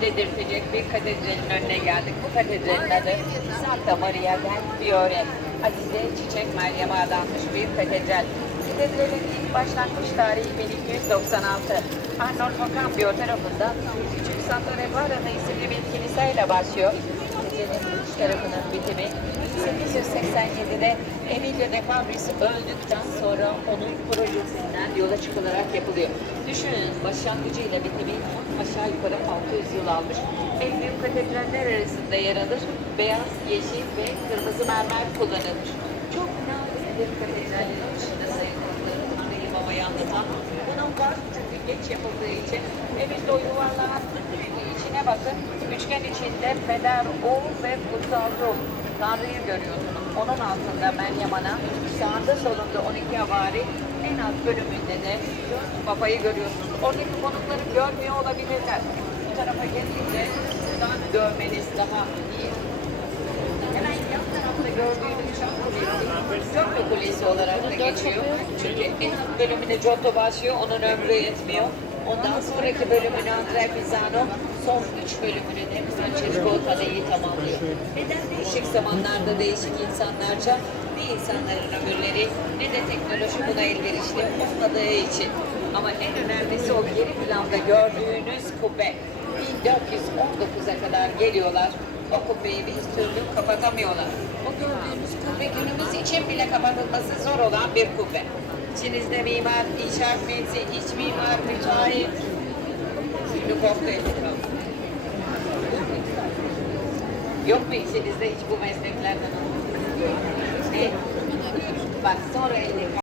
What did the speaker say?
dedirtecek bir katedralin önüne geldik. Bu katedralin adı Santa Maria del Fiore. Azize Çiçek Meryem'e adanmış bir katedral. Katedralin ilk başlangıç tarihi 1296. Arnolfo Cambio tarafından Küçük Santa Repara'da isimli bir kiliseyle başlıyor. Kilisenin iç tarafının bitimi 1887'de Emilio de Fabris öldükten sonra onun projesinden yola çıkılarak yapılıyor. Düşünün başlangıcıyla bitimi aşağı yukarı 600 yıl almış. En büyük katedraller arasında yer alır. Beyaz, yeşil ve kırmızı mermer kullanılmış. Çok nadir bir katedralin dışında Tanrı'yı babayı anlatan. Bunun var çünkü geç yapıldığı için ve biz de o yuvarlanan içine bakın. Üçgen içinde peder, oğul ve kutsal ruh. Tanrı'yı görüyorsunuz. Onun altında Meryem Ana, sağında solunda 12 havari, en alt bölümünde de babayı görüyorsunuz. Oradaki konukları görmüyor olabilirler. Bu tarafa gelince buradan görmeniz daha iyi. Hemen yan tarafta gördüğünüz Çan Kulesi, Giotto Kulesi olarak da geçiyor. Çünkü en alt bölümünde Giotto başlıyor, onun ömrü yetmiyor. Ondan sonraki bölümünü Andrea Pisano, son üç bölümünü de Francesco Taddei tamamlıyor. Neden zamanlarda değişik insanlarca ne insanların ömürleri ne de teknoloji buna elverişli olmadığı için. Ama en önemlisi o geri planda gördüğünüz kubbe. 1419'a kadar geliyorlar. O kubbeyi bir türlü kapatamıyorlar. O gördüğünüz kubbe günümüz için bile kapatılması zor olan bir kubbe. İçinizde mimar, inşaat mühendisi, iç mimar, müteahhit. Şimdi korku etti. Yok mu içinizde hiç bu mesleklerden? Ne? Bak sonra